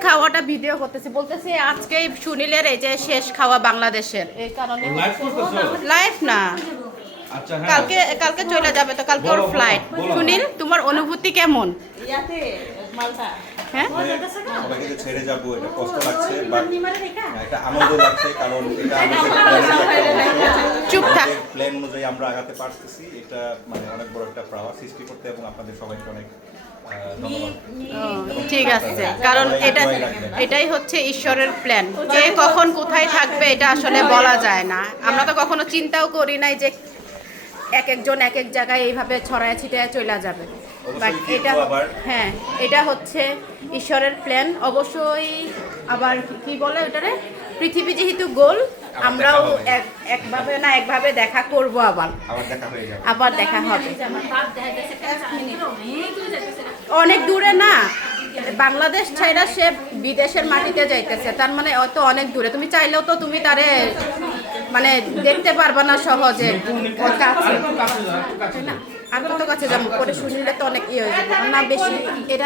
খাওয়াটা ভিডিও করতেছি, বলতেছি আজকেই সুনীলের এই যে শেষ খাওয়া বাংলাদেশের, এই কারণে লাইভ না, কালকে কালকে চলে যাবে তো, কালকে ওর ফ্লাইট। সুনীল, তোমার অনুভূতি কেমন? হ্যাঁ, সবাইকে যে ছেড়ে যাবো এটা কষ্ট লাগছে, বাট এটা আনন্দ লাগছে, কারণ এটা আমাদের চুপ থাক। প্ল্যান অনুযায়ী আমরা আগাতে পারতেছি। এটা মানে অনেক বড় একটা পাওয়া সৃষ্টি করতে, এবং আপনাদের সবাইকে অনেক ধন্যবাদ। ঠিক আছে, কারণ এটাই হচ্ছে ঈশ্বরের প্ল্যান। কে কখন কোথায় থাকবে এটা আসলে বলা যায় না। আমরা তো কখনো চিন্তাও করি নাই যে এক একজন এক এক জায়গায় এইভাবে ছড়ায় ছিটায় চলে যাবে। বাট এটা, হ্যাঁ, এটা হচ্ছে ঈশ্বরের প্ল্যান। অবশ্যই আবার কি বলে ওটারে, পৃথিবী যেহেতু গোল, আমরাও একভাবে না একভাবে দেখা করব, আবার দেখা হবে। অনেক দূরে না, বাংলাদেশ ছাইরা সে বিদেশের মাটিতে যাইতেছে, তার মানে অত অনেক দূরে। তুমি চাইলেও তো তুমি তারে মানে দেখতে পারবা না সহজে, কাছে, তাই না? আর কত কাছে যাবো করে শুনলে তো অনেক ইয়ে হয়ে যাবে না বেশি। এরা